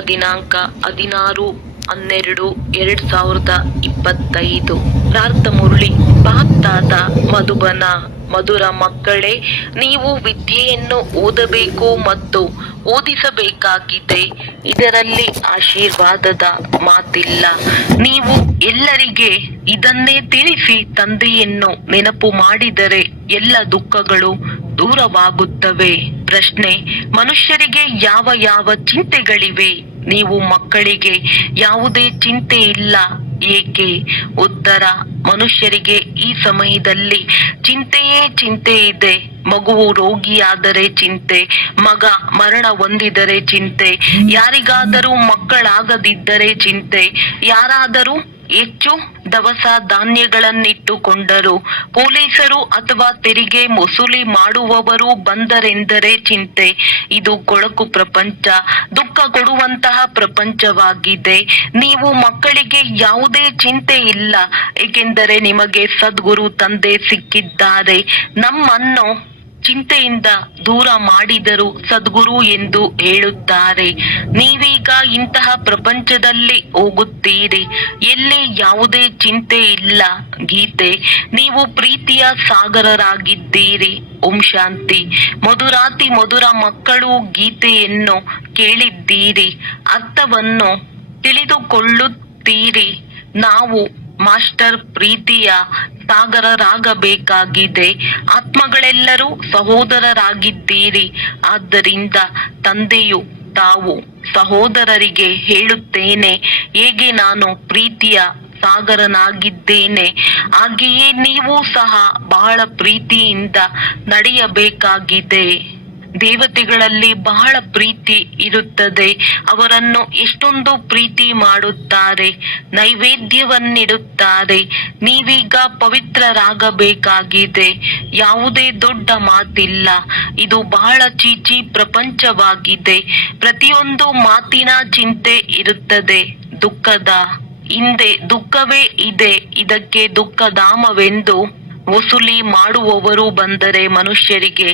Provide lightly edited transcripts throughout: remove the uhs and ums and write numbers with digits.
ದಿನಾಂಕ 16/12/2025. ಪ್ರಾರ್ಥ ಮುರಳಿ ಬಾಪ್ತಾದ ಮಧುಬನ. ಮಧುರ ಮಕ್ಕಳೇ, ನೀವು ವಿದ್ಯೆಯನ್ನು ಓದಬೇಕು ಮತ್ತು ಓದಿಸಬೇಕಾಗಿದೆ. ಇದರಲ್ಲಿ ಆಶೀರ್ವಾದದ ಮಾತಿಲ್ಲ. ನೀವು ಎಲ್ಲರಿಗೆ ಇದನ್ನೇ ತಿಳಿಸಿ ತಂದೆಯನ್ನು ನೆನಪು ಮಾಡಿದರೆ ಎಲ್ಲ ದುಃಖಗಳು ದೂರವಾಗುತ್ತವೆ. ಪ್ರಶ್ನೆ: ಮನುಷ್ಯರಿಗೆ ಯಾವ ಯಾವ ಚಿಂತೆಗಳಿವೆ? ನೀವು ಮಕ್ಕಳಿಗೆ ಯಾವುದೇ ಚಿಂತೆ ಇಲ್ಲ, ಏಕೆ? ಉತ್ತರ: ಮನುಷ್ಯರಿಗೆ ಈ ಸಮಯದಲ್ಲಿ ಚಿಂತೆಯೇ ಚಿಂತೆ ಇದೆ. ಮಗುವು ರೋಗಿಯಾದರೆ ಚಿಂತೆ, ಮಗ ಮರಣ ಹೊಂದಿದರೆ ಚಿಂತೆ, ಯಾರಿಗಾದರೂ ಮಕ್ಕಳಾಗದಿದ್ದರೆ ಚಿಂತೆ, ಯಾರಾದರೂ ಹೆಚ್ಚು ದವಸ ಧಾನ್ಯಗಳನ್ನಿಟ್ಟುಕೊಂಡರು, ಪೊಲೀಸರು ಅಥವಾ ತೆರಿಗೆ ವಸೂಲಿ ಮಾಡುವವರು ಬಂದರೆಂದರೆ ಚಿಂತೆ. ಇದು ಕೊಳಕು ಪ್ರಪಂಚ, ದುಃಖ ಕೊಡುವಂತಹ ಪ್ರಪಂಚವಾಗಿದೆ. ನೀವು ಮಕ್ಕಳಿಗೆ ಯಾವುದೇ ಚಿಂತೆ ಇಲ್ಲ, ಏಕೆಂದರೆ ನಿಮಗೆ ಸದ್ಗುರು ತಂದೆ ಸಿಕ್ಕಿದ್ದಾರೆ. ನಮ್ಮನ್ನು ಚಿಂತೆಯಿಂದ ದೂರ ಮಾಡಿದರು ಸದ್ಗುರು ಎಂದು ಹೇಳುತ್ತಾರೆ. ನೀವೀಗ ಇಂತಹ ಪ್ರಪಂಚದಲ್ಲಿ ಹೋಗುತ್ತೀರಿ, ಎಲ್ಲಿ ಯಾವುದೇ ಚಿಂತೆ ಇಲ್ಲ. ಗೀತೆ: ನೀವು ಪ್ರೀತಿಯ ಸಾಗರರಾಗಿದ್ದೀರಿ. ಓಂ ಶಾಂತಿ. ಮಧುರಾತಿ ಮಧುರ ಮಕ್ಕಳು, ಗೀತೆಯನ್ನು ಕೇಳಿದ್ದೀರಿ, ಅರ್ಥವನ್ನು ತಿಳಿದುಕೊಳ್ಳುತ್ತೀರಿ. ನಾವು ಮಾಸ್ಟರ್ ಪ್ರೀತಿಯ ಸಾಗರರಾಗಬೇಕಾಗಿದೆ. ಆತ್ಮಗಳೆಲ್ಲರೂ ಸಹೋದರರಾಗಿದ್ದೀರಿ. ಆದ್ದರಿಂದ ತಂದೆಯು ತಾವು ಸಹೋದರರಿಗೆ ಹೇಳುತ್ತೇನೆ, ಹೇಗೆ ನಾನು ಪ್ರೀತಿಯ ಸಾಗರನಾಗಿದ್ದೇನೆ, ಹಾಗೆಯೇ ನೀವು ಸಹ ಬಹಳ ಪ್ರೀತಿಯಿಂದ ನಡೆಯಬೇಕಾಗಿದೆ. ದೇವತೆಗಳಲ್ಲಿ ಬಹಳ ಪ್ರೀತಿ ಇರುತ್ತದೆ. ಅವರನ್ನು ಎಷ್ಟೊಂದು ಪ್ರೀತಿ ಮಾಡುತ್ತಾರೆ, ನೈವೇದ್ಯವನ್ನಿಡುತ್ತಾರೆ. ನೀವೀಗ ಪವಿತ್ರರಾಗಬೇಕಾಗಿದೆ. ಯಾವುದೇ ದೊಡ್ಡ ಮಾತಿಲ್ಲ. ಇದು ಬಹಳ ಚೀಚಿ ಪ್ರಪಂಚವಾಗಿದೆ. ಪ್ರತಿಯೊಂದು ಮಾತಿನ ಚಿಂತೆ ಇರುತ್ತದೆ. ದುಃಖದ ಹಿಂದೆ ದುಃಖವೇ ಇದೆ. ಇದಕ್ಕೆ ದುಃಖಧಾಮವೆಂದು ವಸೂಲಿ ಮಾಡುವವರು ಬಂದರೆ ಮನುಷ್ಯರಿಗೆ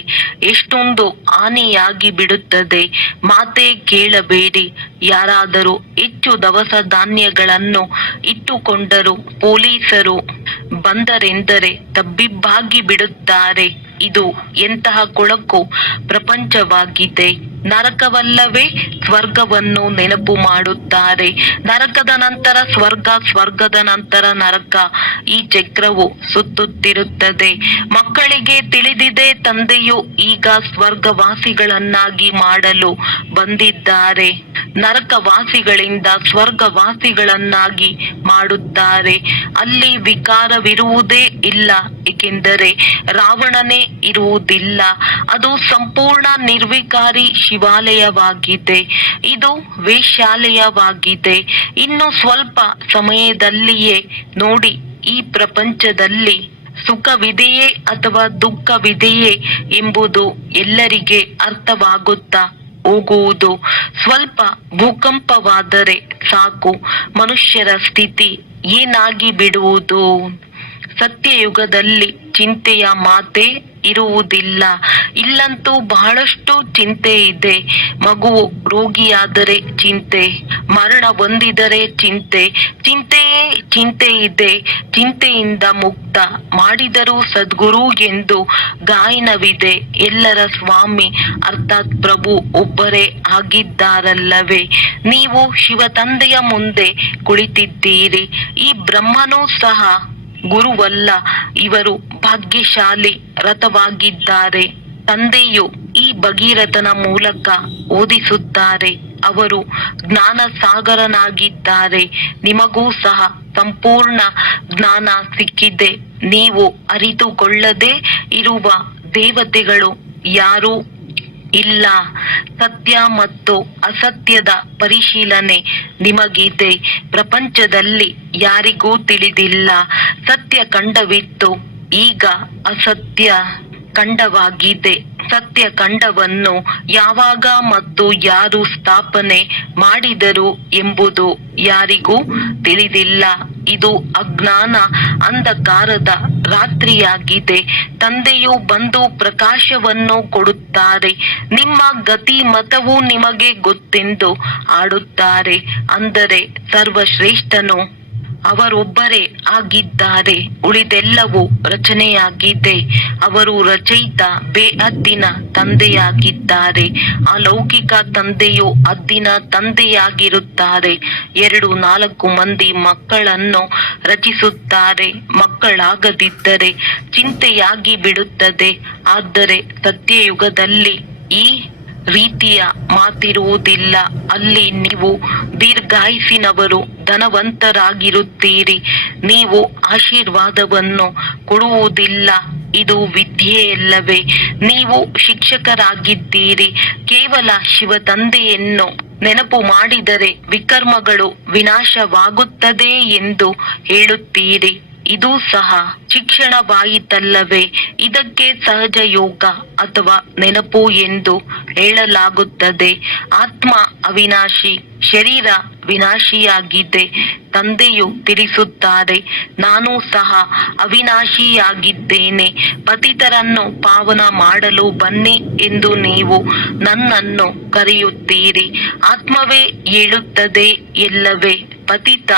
ಎಷ್ಟೊಂದು ಹಾನಿಯಾಗಿ ಬಿಡುತ್ತದೆ. ಮಾತೇ ಕೇಳಬೇಡಿ. ಯಾರಾದರೂ ಹೆಚ್ಚು ದವಸ ಧಾನ್ಯಗಳನ್ನು ಇಟ್ಟುಕೊಂಡರು, ಪೊಲೀಸರು ಬಂದರೆಂದರೆ ತಬ್ಬಿಬ್ಬಾಗಿ ಬಿಡುತ್ತಾರೆ. ಇದು ಎಂತಹ ಕೊಳಕು ಪ್ರಪಂಚವಾಗಿದೆ. ನರಕವಲ್ಲವೇ ಸ್ವರ್ಗವನ್ನು ನೆನಪು ಮಾಡುತ್ತಾರೆ. ನರಕದ ನಂತರ ಸ್ವರ್ಗ, ಸ್ವರ್ಗದ ನಂತರ ನರಕ. ಈ ಚಕ್ರವು ಸುತ್ತುತ್ತಿರುತ್ತದೆ. ಮಕ್ಕಳಿಗೆ ತಿಳಿದಿದೆ, ತಂದೆಯು ಈಗ ಸ್ವರ್ಗವಾಸಿಗಳನ್ನಾಗಿ ಮಾಡಲು ಬಂದಿದ್ದಾರೆ. ನರಕವಾಸಿಗಳಿಂದ ಸ್ವರ್ಗವಾಸಿಗಳನ್ನಾಗಿ ಮಾಡುತ್ತಾರೆ. ಅಲ್ಲಿ ವಿಕಾರವಿರುವುದೇ ಇಲ್ಲ, ಏಕೆಂದರೆ ರಾವಣನೇ ಇರುವುದಿಲ್ಲ. ಅದು ಸಂಪೂರ್ಣ ನಿರ್ವಿಕಾರಿ ಶಿವಾಲಯವಾಗಿದೆ. ಇದು ವೇಶ್ಯಾಲಯವಾಗಿದೆ. ಇನ್ನು ಸ್ವಲ್ಪ ಸಮಯದಲ್ಲಿಯೇ ನೋಡಿ, ಈ ಪ್ರಪಂಚದಲ್ಲಿ ಸುಖವಿದೆಯೇ ಅಥವಾ ದುಃಖವಿದೆಯೇ ಎಂಬುದು ಎಲ್ಲರಿಗೆ ಅರ್ಥವಾಗುತ್ತಾ ಹೋಗುವುದು. ಸ್ವಲ್ಪ ಭೂಕಂಪವಾದರೆ ಸಾಕು, ಮನುಷ್ಯರ ಸ್ಥಿತಿ ಏನಾಗಿ ಬಿಡುವುದು. ಸತ್ಯಯುಗದಲ್ಲಿ ಚಿಂತೆಯ ಮಾತೇ ಇರುವುದಿಲ್ಲ. ಇಲ್ಲಂತೂ ಬಹಳಷ್ಟು ಚಿಂತೆ ಇದೆ. ಮಗುವು ರೋಗಿಯಾದರೆ ಚಿಂತೆ, ಮರಣ ಹೊಂದಿದರೆ ಚಿಂತೆ, ಚಿಂತೆಯೇ ಚಿಂತೆ ಇದೆ. ಚಿಂತೆಯಿಂದ ಮುಕ್ತ ಮಾಡಿದರೂ ಸದ್ಗುರು ಎಂದು ಗಾಯನವಿದೆ. ಎಲ್ಲರ ಸ್ವಾಮಿ ಅರ್ಥಾತ್ ಪ್ರಭು ಒಬ್ಬರೇ ಆಗಿದ್ದಾರಲ್ಲವೇ? ನೀವು ಶಿವ ತಂದೆಯ ಮುಂದೆ ಕುಳಿತಿದ್ದೀರಿ. ಈ ಬ್ರಹ್ಮನೂ ಸಹ ಗುರುವಲ್ಲ. ಇವರು ಭಾಗ್ಯಶಾಲಿ ರಥವಾಗಿದ್ದಾರೆ. ತಂದೆಯು ಈ ಭಗೀರಥನ ಮೂಲಕ ಓದಿಸುತ್ತಾರೆ. ಅವರು ಜ್ಞಾನ ಸಾಗರನಾಗಿದ್ದಾರೆ. ನಿಮಗೂ ಸಹ ಸಂಪೂರ್ಣ ಜ್ಞಾನ ಸಿಕ್ಕಿದೆ. ನೀವು ಅರಿತುಕೊಳ್ಳದೆ ಇರುವ ದೇವತೆಗಳು ಯಾರೂ ಇಲ್ಲ. ಸತ್ಯ ಮತ್ತು ಅಸತ್ಯದ ಪರಿಶೀಲನೆ ನಿಮಗಿದೆ. ಪ್ರಪಂಚದಲ್ಲಿ ಯಾರಿಗೂ ತಿಳಿದಿಲ್ಲ. ಸತ್ಯ ಖಂಡವಿತ್ತು, ಈಗ ಅಸತ್ಯ ಖಂಡವಾಗಿದೆ. ಸತ್ಯ ಖಂಡವನ್ನು ಯಾವಾಗ ಮತ್ತು ಯಾರು ಸ್ಥಾಪನೆ ಮಾಡಿದರು ಎಂಬುದು ಯಾರಿಗೂ ತಿಳಿದಿಲ್ಲ. ಇದು ಅಜ್ಞಾನ ಅಂಧಕಾರದ ರಾತ್ರಿಯಾಗಿದೆ. ತಂದೆಯು ಬಂದು ಪ್ರಕಾಶವನ್ನು ಕೊಡುತ್ತಾರೆ. ನಿಮ್ಮ ಗತಿ ಮತವು ನಿಮಗೆ ಗೊತ್ತೆಂದು ಆಡುತ್ತಾರೆ. ಅಂದರೆ ಸರ್ವಶ್ರೇಷ್ಠನು ಅವರೊಬ್ಬರೇ ಆಗಿದ್ದಾರೆ. ಉಳಿದೆಲ್ಲವೂ ರಚನೆಯಾಗಿದೆ. ಅವರು ರಚಯಿತ ಬೇಹದ್ದಿನ ತಂದೆಯಾಗಿದ್ದಾರೆ. ಅಲೌಕಿಕ ತಂದೆಯು ಹದ್ದಿನ ತಂದೆಯಾಗಿರುತ್ತಾರೆ. 4 ಮಂದಿ ಮಕ್ಕಳನ್ನು ರಚಿಸುತ್ತಾರೆ. ಮಕ್ಕಳಾಗದಿದ್ದರೆ ಚಿಂತೆಯಾಗಿ ಬಿಡುತ್ತದೆ. ಆದರೆ ಸತ್ಯಯುಗದಲ್ಲಿ ಈ ರೀತಿಯ ಮಾತಿರುವುದಿಲ್ಲ. ಅಲ್ಲಿ ನೀವು ದೀರ್ಘಾಯುಸಿನವರು, ಧನವಂತರಾಗಿರುತ್ತೀರಿ. ನೀವು ಆಶೀರ್ವಾದವನ್ನು ಕೊಡುವುದಿಲ್ಲ. ಇದು ವಿದ್ಯೆಯಲ್ಲವೇ? ನೀವು ಶಿಕ್ಷಕರಾಗಿದ್ದೀರಿ. ಕೇವಲ ಶಿವ ತಂದೆಯನ್ನು ನೆನಪು ಮಾಡಿದರೆ ವಿಕರ್ಮಗಳು ವಿನಾಶವಾಗುತ್ತದೆ ಎಂದು ಹೇಳುತ್ತೀರಿ. ಇದು ಸಹ ಶಿಕ್ಷಣವಾಯಿತಲ್ಲವೇ? ಇದಕ್ಕೆ ಸಹಜ ಯೋಗ ಅಥವಾ ನೆನಪು ಎಂದು ಹೇಳಲಾಗುತ್ತದೆ. ಆತ್ಮ ಅವಿನಾಶಿ, ಶರೀರ ವಿನಾಶಿಯಾಗಿದೆ. ತಂದೆಯು ತಿಳಿಸುತ್ತಾರೆ, ನಾನು ಸಹ ಅವಿನಾಶಿಯಾಗಿದ್ದೇನೆ. ಪತಿತರನ್ನು ಪಾವನ ಮಾಡಲು ಬನ್ನಿ ಎಂದು ನೀವು ನನ್ನನ್ನು ಕರೆಯುತ್ತೀರಿ. ಆತ್ಮವೇ ಹೇಳುತ್ತದೆ ಎಲ್ಲವೇ? ಪತಿತ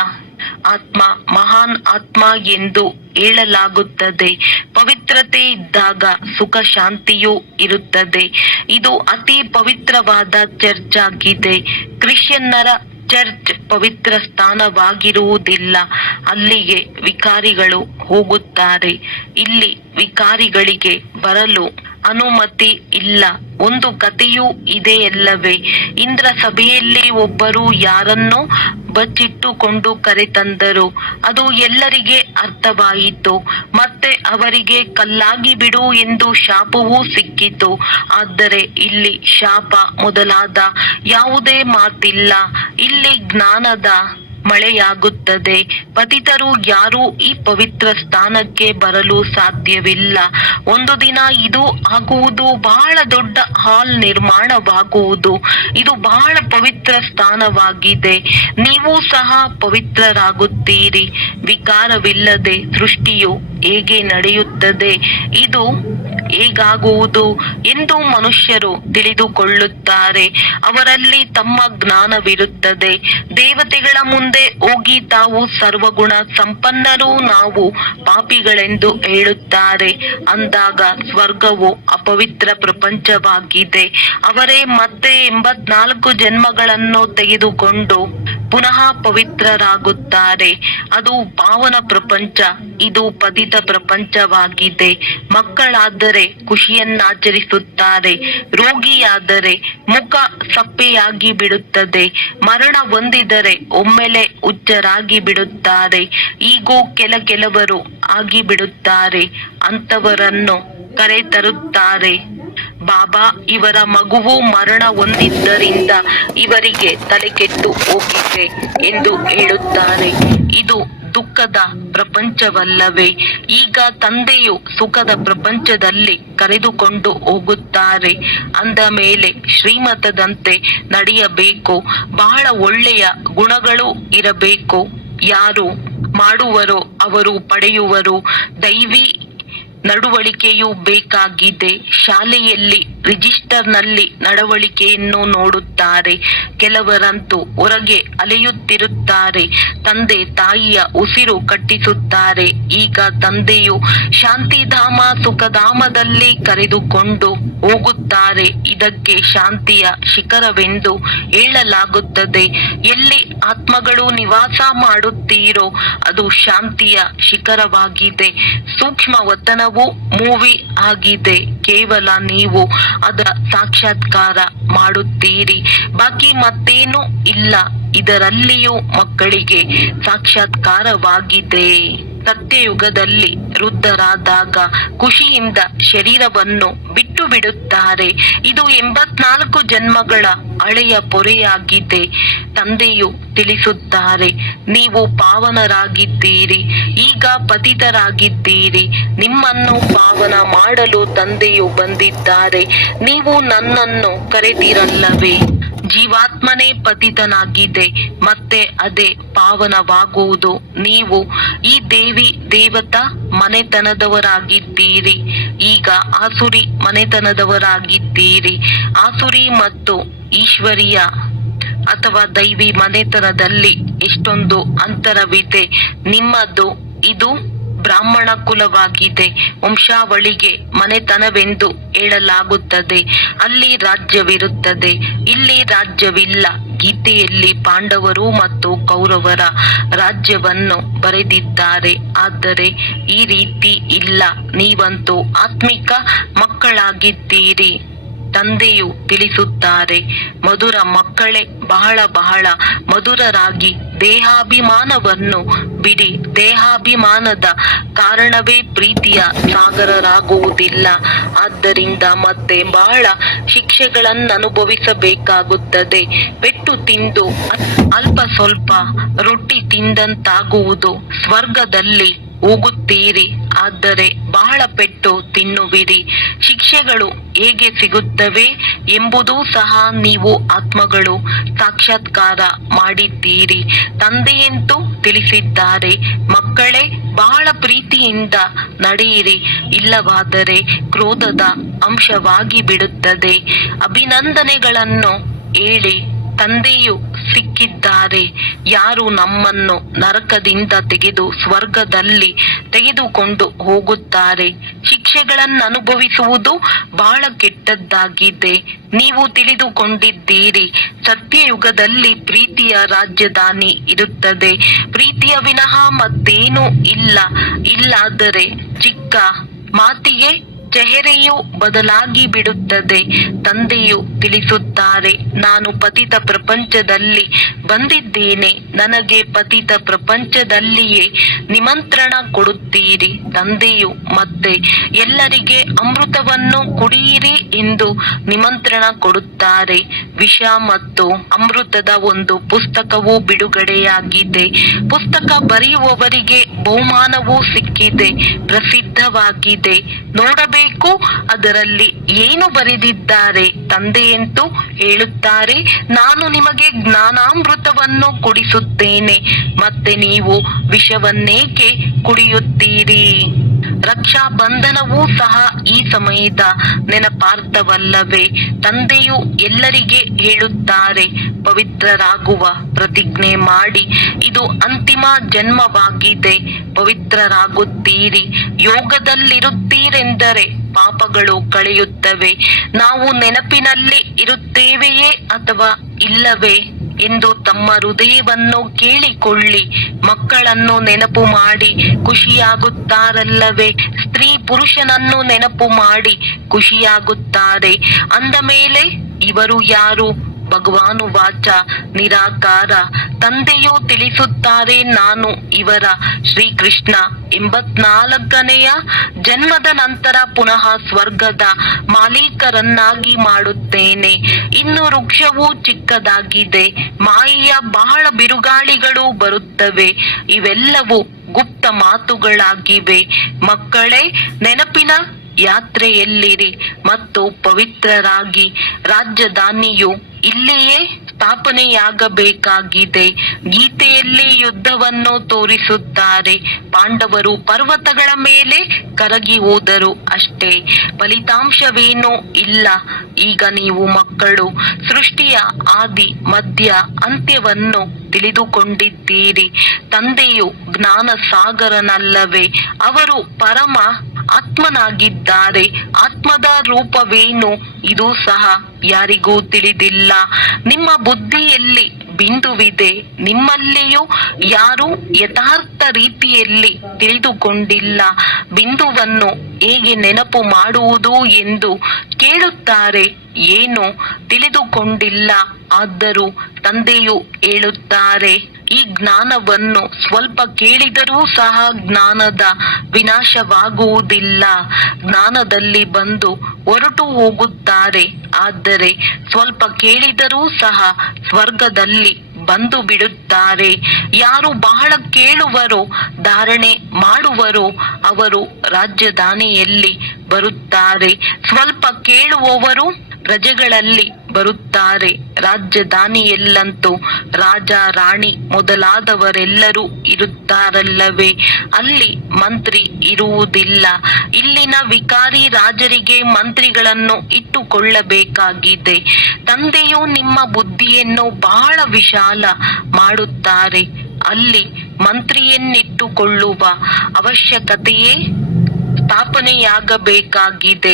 ಆತ್ಮ ಮಹಾನ್ ಆತ್ಮ ಎಂದು ಹೇಳಲಾಗುತ್ತದೆ. ಪವಿತ್ರತೆ ಇದ್ದಾಗ ಸುಖ ಶಾಂತಿಯೂ ಇರುತ್ತದೆ. ಇದು ಅತಿ ಪವಿತ್ರವಾದ ಚರ್ಚ್ ಆಗಿದೆ. ಕ್ರಿಶ್ಚಿಯನ್ನರ ಚರ್ಚ್ ಪವಿತ್ರ ಸ್ಥಾನವಾಗಿರುವುದಿಲ್ಲ. ಅಲ್ಲಿಗೆ ವಿಕಾರಿಗಳು ಹೋಗುತ್ತಾರೆ. ಇಲ್ಲಿ ವಿಕಾರಿಗಳಿಗೆ ಬರಲು ಅನುಮತಿ ಇಲ್ಲ. ಒಂದು ಕಥೆಯೂ ಇದೆಯಲ್ಲವೇ? ಇಂದ್ರ ಸಭೆಯಲ್ಲಿ ಒಬ್ಬರು ಯಾರನ್ನೋ ಬಚ್ಚಿಟ್ಟುಕೊಂಡು ಕರೆತಂದರು. ಅದು ಎಲ್ಲರಿಗೆ ಅರ್ಥವಾಯಿತು. ಮತ್ತೆ ಅವರಿಗೆ ಕಲ್ಲಾಗಿ ಬಿಡು ಎಂದು ಶಾಪವೂ ಸಿಕ್ಕಿತು. ಆದರೆ ಇಲ್ಲಿ ಶಾಪ ಮೊದಲಾದ ಯಾವುದೇ ಮಾತಿಲ್ಲ. ಇಲ್ಲಿ ಜ್ಞಾನದ ಮಳೆಯಾಗುತ್ತದೆ. ಪತಿತರು ಯಾರೂ ಈ ಪವಿತ್ರ ಸ್ಥಾನಕ್ಕೆ ಬರಲು ಸಾಧ್ಯವಿಲ್ಲ. ಒಂದು ದಿನ ಇದು ಆಗುವುದು. ಬಹಳ ದೊಡ್ಡ ಹಾಲ್ ನಿರ್ಮಾಣವಾಗುವುದು. ಇದು ಬಹಳ ಪವಿತ್ರ ಸ್ಥಾನವಾಗಿದೆ. ನೀವು ಸಹ ಪವಿತ್ರರಾಗುತ್ತೀರಿ. ವಿಕಾರವಿಲ್ಲದೆ ಸೃಷ್ಟಿಯು ಹೇಗೆ ನಡೆಯುತ್ತದೆ, ಇದು ಹೇಗಾಗುವುದು ಎಂದು ಮನುಷ್ಯರು ತಿಳಿದುಕೊಳ್ಳುತ್ತಾರೆ. ಅವರಲ್ಲಿ ತಮ್ಮ ಜ್ಞಾನವಿರುತ್ತದೆ. ದೇವತೆಗಳ ಮುಂದೆ ಹೋಗಿ ತಾವು ಸರ್ವಗುಣ ಸಂಪನ್ನರು, ನಾವು ಪಾಪಿಗಳೆಂದು ಹೇಳುತ್ತಾರೆ. ಅಂದಾಗ ಸ್ವರ್ಗವು ಅಪವಿತ್ರ ಪ್ರಪಂಚವಾಗಿದೆ. ಅವರೇ ಮತ್ತೆ 84 ಜನ್ಮಗಳನ್ನು ತೆಗೆದುಕೊಂಡು ಪುನಃ ಪವಿತ್ರರಾಗುತ್ತಾರೆ. ಅದು ಪಾವನ ಪ್ರಪಂಚ. ಇದು ಪತಿತ ಪ್ರಪಂಚವಾಗಿದೆ. ಮಕ್ಕಳಾದರೆ ಖುಷಿಯನ್ನಾಚರಿಸುತ್ತಾರೆ. ರೋಗಿಯಾದರೆ ಮುಖ ಸಪ್ಪೆಯಾಗಿ ಬಿಡುತ್ತದೆ. ಮರಣ ಹೊಂದಿದರೆ ಒಮ್ಮೆಲೆ ಹುಚ್ಚರಾಗಿ ಬಿಡುತ್ತಾರೆ. ಈಗೂ ಕೆಲವರು ಆಗಿ ಬಿಡುತ್ತಾರೆ. ಅಂತವರನ್ನು ಕರೆತರುತ್ತಾರೆ. ಬಾಬಾ, ಇವರ ಮಗುವು ಮರಣ ಹೊಂದಿದ್ದರಿಂದ ಇವರಿಗೆ ತಲೆ ಕೆಟ್ಟು ಹೋಗಿದೆ ಎಂದು ಹೇಳುತ್ತಾರೆ. ಇದು ದುಃಖದ ಪ್ರಪಂಚವಲ್ಲವೇ? ಈಗ ತಂದೆಯು ಸುಖದ ಪ್ರಪಂಚದಲ್ಲಿ ಕರೆದುಕೊಂಡು ಹೋಗುತ್ತಾರೆ. ಅಂದ ಮೇಲೆ ಶ್ರೀಮತದಂತೆ ನಡೆಯಬೇಕು. ಬಹಳ ಒಳ್ಳೆಯ ಗುಣಗಳು ಇರಬೇಕು. ಯಾರು ಮಾಡುವರೋ ಅವರು ಪಡೆಯುವರು. ದೈವಿ ನಡವಳಿಕೆಯೂ ಬೇಕಾಗಿದೆ. ಶಾಲೆಯಲ್ಲಿ ರಿಜಿಸ್ಟರ್ನಲ್ಲಿ ನಡವಳಿಕೆಯನ್ನು ನೋಡುತ್ತಾರೆ. ಕೆಲವರಂತೂ ಹೊರಗೆ ಅಲೆಯುತ್ತಿರುತ್ತಾರೆ. ತಂದೆ ತಾಯಿಯ ಉಸಿರು ಕಟ್ಟಿಸುತ್ತಾರೆ. ಈಗ ತಂದೆಯು ಶಾಂತಿಧಾಮ ಸುಖಧಾಮದಲ್ಲಿ ಕರೆದುಕೊಂಡು ಹೋಗುತ್ತಾರೆ. ಇದಕ್ಕೆ ಶಾಂತಿಯ ಶಿಖರವೆಂದು ಹೇಳಲಾಗುತ್ತದೆ. ಎಲ್ಲಿ ಆತ್ಮಗಳು ನಿವಾಸ ಮಾಡುತ್ತೀರೋ ಅದು ಶಾಂತಿಯ ಶಿಖರವಾಗಿದೆ. ಸೂಕ್ಷ್ಮ ವತನವು ಮೂವಿ ಆಗಿದೆ. ಕೇವಲ ನೀವು ಅದರ ಸಾಕ್ಷಾತ್ಕಾರ ಮಾಡುತ್ತೀರಿ. ಬಾಕಿ ಮತ್ತೇನು ಇಲ್ಲ. ಇದರಲ್ಲಿಯೂ ಮಕ್ಕಳಿಗೆ ಸಾಕ್ಷಾತ್ಕಾರವಾಗಿದೆ. ಸತ್ಯಯುಗದಲ್ಲಿ ವೃದ್ಧರಾದಾಗ ಖುಷಿಯಿಂದ ಶರೀರವನ್ನು ಬಿಟ್ಟು ಬಿಡುತ್ತಾರೆ. ಇದು 84 ಜನ್ಮಗಳ ಹಳೆಯ ಪೊರೆಯಾಗಿದೆ. ತಂದೆಯು ತಿಳಿಸುತ್ತಾರೆ, ನೀವು ಪಾವನರಾಗಿದ್ದೀರಿ. ಈಗ ಪತಿತರಾಗಿದ್ದೀರಿ. ನಿಮ್ಮನ್ನು ಪಾವನ ಮಾಡಲು ತಂದೆಯು ಬಂದಿದ್ದಾರೆ. ನೀವು ನನ್ನನ್ನು ಕರೆದಿರಲ್ಲವೇ? ಜೀವಾತ್ಮನೇ ಪತಿತನಾಗಿದೆ, ಮತ್ತೆ ಅದೇ ಪಾವನವಾಗುವುದು. ನೀವು ಈ ದೇವಿ ದೇವತಾ ಮನೆತನದವರಾಗಿದ್ದೀರಿ, ಈಗ ಆಸುರಿ ಮನೆತನದವರಾಗಿದ್ದೀರಿ. ಆಸುರಿ ಮತ್ತು ಈಶ್ವರೀಯ ಅಥವಾ ದೈವಿ ಮನೆತನದಲ್ಲಿ ಎಷ್ಟೊಂದು ಅಂತರವಿದೆ. ನಿಮ್ಮದು ಇದು ಬ್ರಾಹ್ಮಣ ಕುಲವಾಗಿದೆ, ವಂಶಾವಳಿಗೆ ಮನೆತನವೆಂದು ಹೇಳಲಾಗುತ್ತದೆ. ಅಲ್ಲಿ ರಾಜ್ಯವಿರುತ್ತದೆ, ಇಲ್ಲಿ ರಾಜ್ಯವಿಲ್ಲ. ಗೀತೆಯಲ್ಲಿ ಪಾಂಡವರು ಮತ್ತು ಕೌರವರ ರಾಜ್ಯವನ್ನು ಬರೆದಿದ್ದಾರೆ, ಆದರೆ ಈ ರೀತಿ ಇಲ್ಲ. ನೀವಂತೂ ಆತ್ಮಿಕ ಮಕ್ಕಳಾಗಿದ್ದೀರಿ. ತಂದೆಯು ತಿಳಿಸುತ್ತಾರೆ, ಮಧುರ ಮಕ್ಕಳೇ, ಬಹಳ ಬಹಳ ಮಧುರರಾಗಿ ದೇಹಾಭಿಮಾನವನ್ನು ಬಿಡಿ. ದೇಹಾಭಿಮಾನದ ಕಾರಣವೇ ಪ್ರೀತಿಯ ಸಾಗರರಾಗುವುದಿಲ್ಲ. ಆದ್ದರಿಂದ ಮತ್ತೆ ಬಹಳ ಶಿಕ್ಷೆಗಳನ್ನು ಅನುಭವಿಸಬೇಕಾಗುತ್ತದೆ. ಪೆಟ್ಟು ತಿಂದು ಅಲ್ಪ ಸ್ವಲ್ಪ ರೊಟ್ಟಿ ತಿಂದಂತಾಗುವುದು. ಸ್ವರ್ಗದಲ್ಲಿ ಹೋಗುತ್ತೀರಿ, ಆದರೆ ಬಹಳ ಪೆಟ್ಟು ತಿನ್ನುವಿರಿ. ಶಿಕ್ಷೆಗಳು ಹೇಗೆ ಸಿಗುತ್ತವೆ ಎಂಬುದೂ ಸಹ ನೀವು ಆತ್ಮಗಳು ಸಾಕ್ಷಾತ್ಕಾರ ಮಾಡಿದ್ದೀರಿ. ತಂದೆಯಂತೂ ತಿಳಿಸಿದ್ದಾರೆ, ಮಕ್ಕಳೇ, ಬಹಳ ಪ್ರೀತಿಯಿಂದ ನಡೆಯಿರಿ, ಇಲ್ಲವಾದರೆ ಕ್ರೋಧದ ಅಂಶವಾಗಿ ಬಿಡುತ್ತದೆ. ಅಭಿನಂದನೆಗಳನ್ನು ಹೇಳಿ, ತಂದೆಯು ಸಿಕ್ಕಿದ್ದಾರೆ. ಯಾರು ನಮ್ಮನ್ನು ನರಕದಿಂದ ತೆಗೆದು ಸ್ವರ್ಗದಲ್ಲಿ ತೆಗೆದುಕೊಂಡು ಹೋಗುತ್ತಾರೆ. ಶಿಕ್ಷೆಗಳನ್ನು ಅನುಭವಿಸುವುದು ಬಹಳ ಕೆಟ್ಟದ್ದಾಗಿದೆ. ನೀವು ತಿಳಿದುಕೊಂಡಿದ್ದೀರಿ, ಸತ್ಯಯುಗದಲ್ಲಿ ಪ್ರೀತಿಯ ರಾಜಧಾನಿ ಇರುತ್ತದೆ. ಪ್ರೀತಿಯ ವಿನಃ ಮತ್ತೇನೂ ಇಲ್ಲ. ಇಲ್ಲಾದರೆ ಚಿಕ್ಕ ಮಾತಿಗೆ ಚೆಹರೆಯು ಬದಲಾಗಿ ಬಿಡುತ್ತದೆ. ತಂದೆಯು ತಿಳಿಸುತ್ತಾರೆ, ನಾನು ಪತಿತ ಪ್ರಪಂಚದಲ್ಲಿ ಬಂದಿದ್ದೇನೆ, ನನಗೆ ಪತಿತ ಪ್ರಪಂಚದಲ್ಲಿಯೇ ನಿಮಂತ್ರಣ ಕೊಡುತ್ತೀರಿ. ತಂದೆಯು ಮತ್ತೆ ಎಲ್ಲರಿಗೆ ಅಮೃತವನ್ನು ಕುಡಿಯಿರಿ ಎಂದು ನಿಮಂತ್ರಣ ಕೊಡುತ್ತಾರೆ. ವಿಷ ಮತ್ತು ಅಮೃತದ ಒಂದು ಪುಸ್ತಕವೂ ಬಿಡುಗಡೆಯಾಗಿದೆ. ಪುಸ್ತಕ ಬರೆಯುವವರಿಗೆ ಬಹುಮಾನವೂ ಸಿಕ್ಕಿದೆ, ಪ್ರಸಿದ್ಧವಾಗಿದೆ. ನೋಡಬೇಕು ಅದರಲ್ಲಿ ಏನು ಬರೆದಿದ್ದಾರೆ. ತಂದೆಯಂತೂ ಹೇಳುತ್ತಾರೆ, ನಾನು ನಿಮಗೆ ಜ್ಞಾನಾಮೃತವನ್ನು ಕುಡಿಸುತ್ತೇನೆ, ಮತ್ತೆ ನೀವು ವಿಷವನ್ನೇಕೆ ಕುಡಿಯುತ್ತೀರಿ. ರಕ್ಷಾ ಬಂಧನವೂ ಸಹ ಈ ಸಮಯದ ನೆನಪಾರ್ಥವಲ್ಲವೇ. ತಂದೆಯು ಎಲ್ಲರಿಗೆ ಹೇಳುತ್ತಾರೆ, ಪವಿತ್ರರಾಗುವ ಪ್ರತಿಜ್ಞೆ ಮಾಡಿ, ಇದು ಅಂತಿಮ ಜನ್ಮವಾಗಿದೆ. ಪವಿತ್ರರಾಗುತ್ತೀರಿ. ಯೋಗದಲ್ಲಿರುತ್ತೀರೆಂದರೆ ಪಾಪಗಳು ಕಳೆಯುತ್ತವೆ. ನಾವು ನೆನಪಿನಲ್ಲಿ ಇರುತ್ತೇವೆಯೇ ಅಥವಾ ಇಲ್ಲವೇ ಎಂದು ತಮ್ಮ ಹೃದಯವನ್ನು ಕೇಳಿಕೊಳ್ಳಿ. ಮಕ್ಕಳನ್ನು ನೆನಪು ಮಾಡಿ ಖುಷಿಯಾಗುತ್ತಾರಲ್ಲವೇ. ಸ್ತ್ರೀ ಪುರುಷನನ್ನು ನೆನಪು ಮಾಡಿ ಖುಷಿಯಾಗುತ್ತಾರೆ. ಅಂದ ಮೇಲೆ ಇವರು ಯಾರು? ಭಗವಾನು ವಾಚ ನಿರಾಕಾರ. ತಂದೆಯು ತಿಳಿಸುತ್ತಾರೆ, ನಾನು ಇವರ ಶ್ರೀಕೃಷ್ಣ 84ನೆಯ ಜನ್ಮದ ನಂತರ ಪುನಃ ಸ್ವರ್ಗದ ಮಾಲೀಕರನ್ನಾಗಿ ಮಾಡುತ್ತೇನೆ. ಇನ್ನು ವೃಕ್ಷವು ಚಿಕ್ಕದಾಗಿದೆ, ಮಾಯೆಯ ಬಹಳ ಬಿರುಗಾಳಿಗಳು ಬರುತ್ತವೆ. ಇವೆಲ್ಲವೂ ಗುಪ್ತ ಮಾತುಗಳಾಗಿವೆ. ಮಕ್ಕಳೇ, ನೆನಪಿನ ಯಾತ್ರೆಯಲ್ಲಿರಿ ಮತ್ತು ಪವಿತ್ರರಾಗಿ. ರಾಜಧಾನಿಯು ಇಲ್ಲಿಯೇ ಸ್ಥಾಪನೆಯಾಗಬೇಕಾಗಿದೆ. ಗೀತೆಯಲ್ಲಿ ಯುದ್ಧವನ್ನು ತೋರಿಸುತ್ತಾರೆ. ಪಾಂಡವರು ಪರ್ವತಗಳ ಮೇಲೆ ಕರಗಿ ಹೋದರು, ಅಷ್ಟೇ. ಫಲಿತಾಂಶವೇನೂ ಇಲ್ಲ. ಈಗ ನೀವು ಮಕ್ಕಳು ಸೃಷ್ಟಿಯ ಆದಿ ಮಧ್ಯ ಅಂತ್ಯವನ್ನು ತಿಳಿದುಕೊಂಡಿದ್ದೀರಿ. ತಂದೆಯು ಜ್ಞಾನ ಸಾಗರನಲ್ಲವೇ. ಅವರು ಪರಮ ಆತ್ಮನಾಗಿದ್ದಾರೆ. ಆತ್ಮದ ರೂಪವೇನು ಇದು ಸಹ ಯಾರಿಗೂ ತಿಳಿದಿಲ್ಲ. ನಿಮ್ಮ ಬುದ್ಧಿಯಲ್ಲಿ ಬಿಂದುವಿದೆ, ನಿಮ್ಮಲ್ಲಿಯೂ ಯಾರು ಯಥಾರ್ಥ ರೀತಿಯಲ್ಲಿ ತಿಳಿದುಕೊಂಡಿಲ್ಲ. ಬಿಂದುವನ್ನು ಹೇಗೆ ನೆನಪು ಮಾಡುವುದು ಎಂದು ಕೇಳುತ್ತಾರೆ. ಏನು ತಿಳಿದುಕೊಂಡಿಲ್ಲ. ಆದರೂ ತಂದೆಯು ಹೇಳುತ್ತಾರೆ, ಈ ಜ್ಞಾನವನ್ನು ಸ್ವಲ್ಪ ಕೇಳಿದರೂ ಸಹ ಜ್ಞಾನದ ವಿನಾಶವಾಗುವುದಿಲ್ಲ. ಜ್ಞಾನದಲ್ಲಿ ಬಂದು ಹೊರಟು ಹೋಗುತ್ತಾರೆ, ಆದರೆ ಸ್ವಲ್ಪ ಕೇಳಿದರೂ ಸಹ ಸ್ವರ್ಗದಲ್ಲಿ ಬಂದು ಬಿಡುತ್ತಾರೆ. ಯಾರು ಬಹಳ ಕೇಳುವರೋ, ಧಾರಣೆ ಮಾಡುವರೋ, ಅವರು ರಾಜಧಾನಿಯಲ್ಲಿ ಬರುತ್ತಾರೆ. ಸ್ವಲ್ಪ ಕೇಳುವವರು ಪ್ರಜೆಗಳಲ್ಲಿ ಬರುತ್ತಾರೆ. ರಾಜಧಾನಿಯಲ್ಲಂತೂ ರಾಜ ರಾಣಿ ಮೊದಲಾದವರೆಲ್ಲರೂ ಇರುತ್ತಾರಲ್ಲವೇ, ಅಲ್ಲಿ ಮಂತ್ರಿ ಇರುವುದಿಲ್ಲ. ಇಲ್ಲಿನ ವಿಕಾರಿ ರಾಜರಿಗೆ ಮಂತ್ರಿಗಳನ್ನು ಇಟ್ಟುಕೊಳ್ಳಬೇಕಾಗಿದೆ. ತಂದೆಯು ನಿಮ್ಮ ಬುದ್ಧಿಯನ್ನು ಬಹಳ ವಿಶಾಲ ಮಾಡುತ್ತಾರೆ. ಅಲ್ಲಿ ಮಂತ್ರಿಯನ್ನಿಟ್ಟುಕೊಳ್ಳುವ ಅವಶ್ಯಕತೆಯೇ ಸ್ಥಾಪನೆಯಾಗಬೇಕಾಗಿದೆ.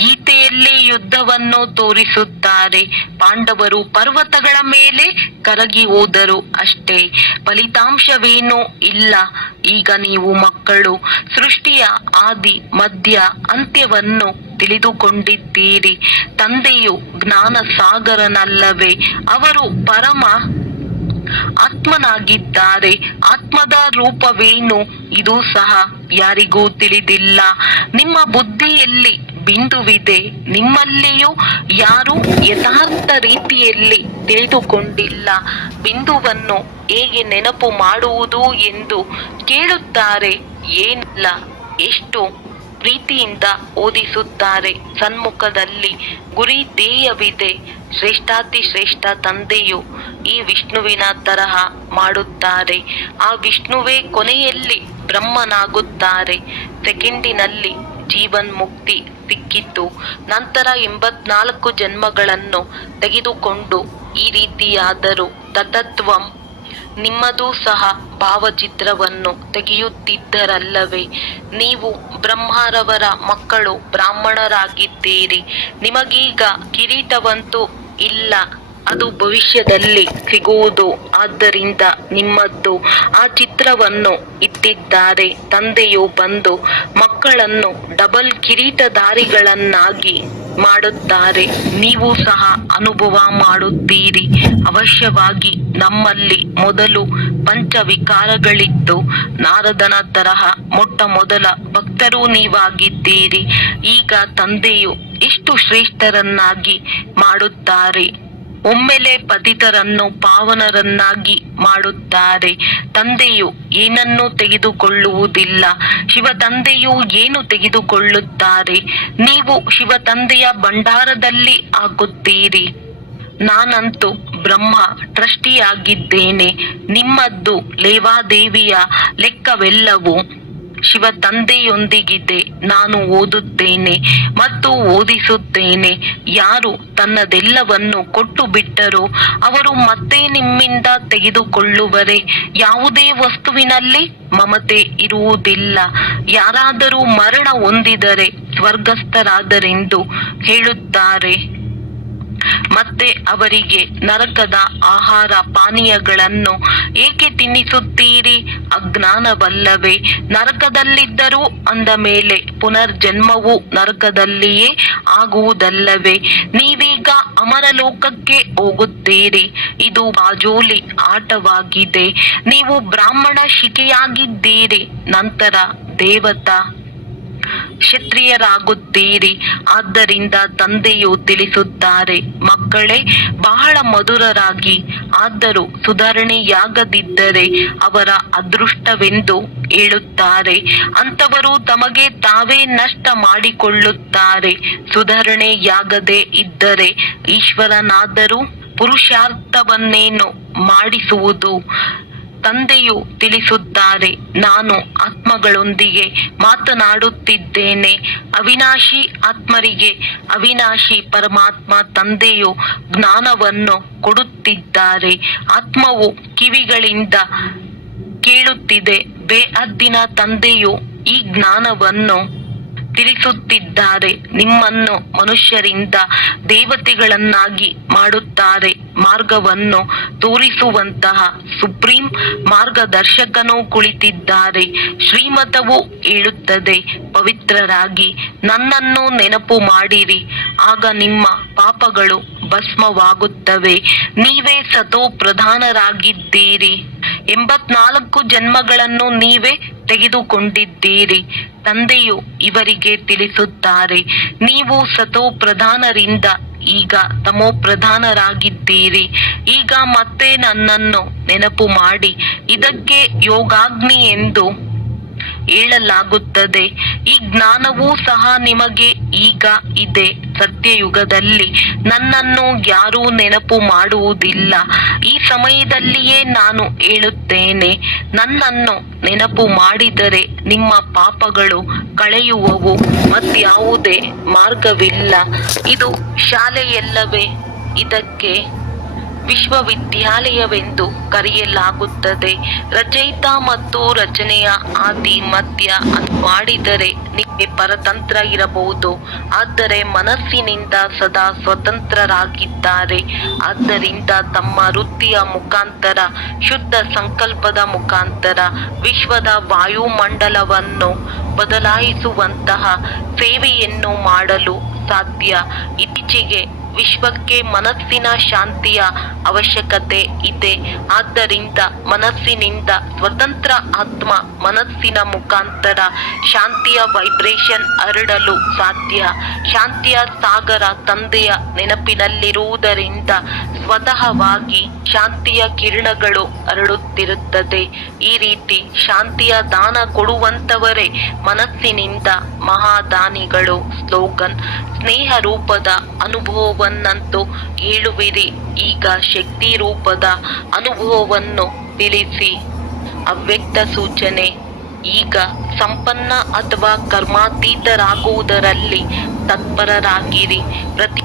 ಗೀತೆಯಲ್ಲಿ ಯುದ್ಧವನ್ನು ತೋರಿಸುತ್ತಾರೆ. ಪಾಂಡವರು ಪರ್ವತಗಳ ಮೇಲೆ ಕರಗಿ ಹೋದರು ಅಷ್ಟೇ, ಫಲಿತಾಂಶವೇನೂ ಇಲ್ಲ. ಈಗ ನೀವು ಮಕ್ಕಳು ಸೃಷ್ಟಿಯ ಆದಿ ಮಧ್ಯ ಅಂತ್ಯವನ್ನು ತಿಳಿದುಕೊಂಡಿದ್ದೀರಿ. ತಂದೆಯು ಜ್ಞಾನ ಸಾಗರನಲ್ಲವೇ, ಅವರು ಪರಮ ಆತ್ಮನಾಗಿದ್ದಾರೆ. ಆತ್ಮದ ರೂಪವೇನು ಇದು ಸಹ ಯಾರಿಗೂ ತಿಳಿದಿಲ್ಲ. ನಿಮ್ಮ ಬುದ್ಧಿಯಲ್ಲಿ ಬಿಂದುವಿದೆ, ನಿಮ್ಮಲ್ಲಿಯೂ ಯಾರೂ ಯಥಾರ್ಥ ರೀತಿಯಲ್ಲಿ ತಿಳಿದುಕೊಂಡಿಲ್ಲ. ಬಿಂದುವನ್ನು ಹೇಗೆ ನೆನಪು ಮಾಡುವುದು ಎಂದು ಕೇಳುತ್ತಾರೆ. ಏನಿಲ್ಲ, ಎಷ್ಟು ಪ್ರೀತಿಯಿಂದ ಓದಿಸುತ್ತಾರೆ. ಸನ್ಮುಖದಲ್ಲಿ ಗುರಿ ಧ್ಯೇಯವಿದೆ. ಶ್ರೇಷ್ಠಾತಿ ಶ್ರೇಷ್ಠ ತಂದೆಯು ಈ ವಿಷ್ಣುವಿನ ತರಹ ಮಾಡುತ್ತಾರೆ. ಆ ವಿಷ್ಣುವೇ ಕೊನೆಯಲ್ಲಿ ಬ್ರಹ್ಮನಾಗುತ್ತಾರೆ. ಸೆಕೆಂಡಿನಲ್ಲಿ ಜೀವನ್ಮುಕ್ತಿ ಸಿಕ್ಕಿತು. ನಂತರ 84 ಜನ್ಮಗಳನ್ನು ತೆಗೆದುಕೊಂಡು ಈ ರೀತಿಯಾದರೂ ತತತ್ವಂ ನಿಮ್ಮದೂ ಸಹ ಭಾವಚಿತ್ರವನ್ನು ತೆಗೆಯುತ್ತಿದ್ದರಲ್ಲವೇ. ನೀವು ಬ್ರಹ್ಮರವರ ಮಕ್ಕಳು, ಬ್ರಾಹ್ಮಣರಾಗಿದ್ದೀರಿ. ನಿಮಗೀಗ ಕಿರೀಟವಂತೂ ಇಲ್ಲ, ಅದು ಭವಿಷ್ಯದಲ್ಲಿ ಸಿಗುವುದು. ಆದ್ದರಿಂದ ನಿಮ್ಮದ್ದು ಆ ಚಿತ್ರವನ್ನು ಇಟ್ಟಿದ್ದಾರೆ. ತಂದೆಯು ಬಂದು ಮಕ್ಕಳನ್ನು ಡಬಲ್ ಕಿರೀಟಧಾರಿಗಳನ್ನಾಗಿ ಮಾಡುತ್ತಾರೆ. ನೀವು ಸಹ ಅನುಭವ ಮಾಡುತ್ತೀರಿ. ಅವಶ್ಯವಾಗಿ ನಮ್ಮಲ್ಲಿ ಮೊದಲು ಪಂಚವಿಕಾರಗಳಿತ್ತು. ನಾರದನ ತರಹ ಮೊಟ್ಟ ಮೊದಲ ಭಕ್ತರೂ ನೀವಾಗಿದ್ದೀರಿ. ಈಗ ತಂದೆಯು ಎಷ್ಟು ಶ್ರೇಷ್ಠರನ್ನಾಗಿ ಮಾಡುತ್ತಾರೆ. ಒಮ್ಮೆಲೆ ಪತಿತರನ್ನು ಪಾವನರನ್ನಾಗಿ ಮಾಡುತ್ತಾರೆ. ತಂದೆಯು ಏನನ್ನೂ ತೆಗೆದುಕೊಳ್ಳುವುದಿಲ್ಲ. ಶಿವ ತಂದೆಯು ಏನು ತೆಗೆದುಕೊಳ್ಳುತ್ತಾರೆ? ನೀವು ಶಿವ ತಂದೆಯ ಭಂಡಾರದಲ್ಲಿ ಹಾಕುತ್ತೀರಿ. ನಾನಂತೂ ಬ್ರಹ್ಮ ಟ್ರಸ್ಟಿಯಾಗಿದ್ದೇನೆ. ನಿಮ್ಮದ್ದು ಲೇವಾದೇವಿಯ ಲೆಕ್ಕವೆಲ್ಲವೂ ಶಿವ ತಂದೆಯೊಂದಿಗಿದೆ. ನಾನು ಓದುತ್ತೇನೆ ಮತ್ತು ಓದಿಸುತ್ತೇನೆ. ಯಾರು ತನ್ನದೆಲ್ಲವನ್ನು ಕೊಟ್ಟು ಬಿಟ್ಟರೋ ಅವರು ಮತ್ತೆ ನಿಮ್ಮಿಂದ ತೆಗೆದುಕೊಳ್ಳುವರೆ. ಯಾವುದೇ ವಸ್ತುವಿನಲ್ಲಿ ಮಮತೆ ಇರುವುದಿಲ್ಲ. ಯಾರಾದರೂ ಮರಣ ಹೊಂದಿದರೆ ಸ್ವರ್ಗಸ್ಥರಾದರೆಂದು ಹೇಳುತ್ತಾರೆ. ಮತ್ತೆ ಅವರಿಗೆ ನರಕದ ಆಹಾರ ಪಾನೀಯಗಳನ್ನು ಏಕೆ ತಿನ್ನಿಸುತ್ತೀರಿ? ಅಜ್ಞಾನವಲ್ಲವೇ? ನರಕದಲ್ಲಿದ್ದರು ಅಂದ ಮೇಲೆ ಪುನರ್ಜನ್ಮವು ನರಕದಲ್ಲಿಯೇ ಆಗುವುದಲ್ಲವೇ? ನೀವೀಗ ಅಮರಲೋಕಕ್ಕೆ ಹೋಗುತ್ತೀರಿ. ಇದು ಬಾಜೋಲಿ ಆಟವಾಗಿದೆ. ನೀವು ಬ್ರಾಹ್ಮಣ ಶಿಕೆಯಾಗಿದ್ದೀರಿ, ನಂತರ ದೇವತಾ ಕ್ಷತ್ರಿಯರಾಗುತ್ತೀರಿ. ಆದ್ದರಿಂದ ತಂದೆಯು ತಿಳಿಸುತ್ತಾರೆ, ಮಕ್ಕಳೇ ಬಹಳ ಮಧುರರಾಗಿ, ಆದರೂ ಸುಧಾರಣೆಯಾಗದಿದ್ದರೆ ಅವರ ಅದೃಷ್ಟವೆಂದು ಹೇಳುತ್ತಾರೆ. ಅಂಥವರು ತಮಗೆ ತಾವೇ ನಷ್ಟ ಮಾಡಿಕೊಳ್ಳುತ್ತಾರೆ. ಸುಧಾರಣೆಯಾಗದೇ ಇದ್ದರೆ ಈಶ್ವರನಾದರೂ ಪುರುಷಾರ್ಥವನ್ನೇನು ಮಾಡಿಸುವುದು? ತಂದೆಯು ತಿಳಿಸುತ್ತಾರೆ, ನಾನು ಆತ್ಮಗಳೊಂದಿಗೆ ಮಾತನಾಡುತ್ತಿದ್ದೇನೆ. ಅವಿನಾಶಿ ಆತ್ಮರಿಗೆ ಅವಿನಾಶಿ ಪರಮಾತ್ಮ ತಂದೆಯು ಜ್ಞಾನವನ್ನು ಕೊಡುತ್ತಿದ್ದಾರೆ. ಆತ್ಮವು ಕಿವಿಗಳಿಂದ ಕೇಳುತ್ತಿದೆ. ಬೇಹದ್ದಿನ ತಂದೆಯು ಈ ಜ್ಞಾನವನ್ನು ತಿಳಿಸುತ್ತಿದ್ದಾರೆ. ನಿಮ್ಮನ್ನು ಮನುಷ್ಯರಿಂದ ದೇವತೆಗಳನ್ನಾಗಿ ಮಾಡುತ್ತಾರೆ. ಮಾರ್ಗವನ್ನು ತೋರಿಸುವಂತಹ ಸುಪ್ರೀಂ ಮಾರ್ಗದರ್ಶಕನು ಕುಳಿತಿದ್ದಾರೆ. ಶ್ರೀಮತವು ಹೇಳುತ್ತದೆ, ಪವಿತ್ರರಾಗಿ ನನ್ನನ್ನು ನೆನಪು ಮಾಡಿರಿ, ಆಗ ನಿಮ್ಮ ಪಾಪಗಳು ಭಸ್ಮವಾಗುತ್ತವೆ. ನೀವೇ ಸತೋ ಪ್ರಧಾನರಾಗಿದ್ದೀರಿ. 84 ಜನ್ಮಗಳನ್ನು ನೀವೇ ತೆಗೆದುಕೊಂಡಿದ್ದೀರಿ. ತಂದೆಯು ಇವರಿಗೆ ತಿಳಿಸುತ್ತಾರೆ, ನೀವು ಸತೋ ಪ್ರಧಾನರಿಂದ ಈಗ ತಮೋ ಪ್ರಧಾನರಾಗಿದ್ದೀರಿ. ಈಗ ಮತ್ತೆ ನನ್ನನ್ನು ನೆನಪು ಮಾಡಿ. ಇದಕ್ಕೆ ಯೋಗಾಗ್ನಿ ಎಂದು ಹೇಳಲಾಗುತ್ತದೆ. ಈ ಜ್ಞಾನವೂ ಸಹ ನಿಮಗೆ ಈಗ ಇದೆ. ಸತ್ಯಯುಗದಲ್ಲಿ ನನ್ನನ್ನು ಯಾರೂ ನೆನಪು ಮಾಡುವುದಿಲ್ಲ. ಈ ಸಮಯದಲ್ಲಿಯೇ ನಾನು ಹೇಳುತ್ತೇನೆ, ನನ್ನನ್ನು ನೆನಪು ಮಾಡಿದರೆ ನಿಮ್ಮ ಪಾಪಗಳು ಕಳೆಯುವವು. ಮತ್ಯಾವುದೇ ಮಾರ್ಗವಿಲ್ಲ. ಇದು ಶಾಲೆಯಲ್ಲವೇ? ಇದಕ್ಕೆ ವಿಶ್ವವಿದ್ಯಾಲಯವೆಂದು ಕರೆಯಲಾಗುತ್ತದೆ. ರಚಯಿತ ಮತ್ತು ರಚನೆಯ ಆದಿ ಮಧ್ಯ ಮಾಡಿದರೆ ನಿಮಗೆ ಪರತಂತ್ರ ಇರಬಹುದು, ಆದರೆ ಮನಸ್ಸಿನಿಂದ ಸದಾ ಸ್ವತಂತ್ರರಾಗಿದ್ದಾರೆ. ಆದ್ದರಿಂದ ತಮ್ಮ ವೃತ್ತಿಯ ಮುಖಾಂತರ, ಶುದ್ಧ ಸಂಕಲ್ಪದ ಮುಖಾಂತರ ವಿಶ್ವದ ವಾಯುಮಂಡಲವನ್ನು ಬದಲಾಯಿಸುವಂತಹ ಸೇವೆಯನ್ನು ಮಾಡಲು ಸಾಧ್ಯ. ಇತ್ತೀಚೆಗೆ ವಿಶ್ವಕ್ಕೆ ಮನಸ್ಸಿನ ಶಾಂತಿಯ ಅವಶ್ಯಕತೆ ಇದೆ. ಆದ್ದರಿಂದ ಮನಸ್ಸಿನಿಂದ ಸ್ವತಂತ್ರ ಆತ್ಮ ಮನಸ್ಸಿನ ಮುಖಾಂತರ ಶಾಂತಿಯ ವೈಬ್ರೇಷನ್ ಹರಡಲು ಸಾಧ್ಯ. ಶಾಂತಿಯ ಸಾಗರ ತಂದೆಯ ನೆನಪಿನಲ್ಲಿರುವುದರಿಂದ ಸ್ವತಃವಾಗಿ ಶಾಂತಿಯ ಕಿರಣಗಳು ಹರಡುತ್ತಿರುತ್ತದೆ. ಈ ರೀತಿ ಶಾಂತಿಯ ದಾನ ಕೊಡುವಂತವರೇ ಮನಸ್ಸಿನಿಂದ ಮಹಾದಾನಿಗಳು. ಸ್ಲೋಗನ್: ಸ್ನೇಹ ರೂಪದ ಅನುಭವವನ್ನಂತೂ ಹೇಳುವಿರಿ, ಈಗ ಶಕ್ತಿ ರೂಪದ ಅನುಭವವನ್ನು ತಿಳಿಸಿ. ಅವ್ಯಕ್ತ ಸೂಚನೆ: ಈಗ ಸಂಪನ್ನ ಅಥವಾ ಕರ್ಮಾತೀತರಾಗುವುದರಲ್ಲಿ ತತ್ಪರರಾಗಿರಿ. ಪ್ರತಿ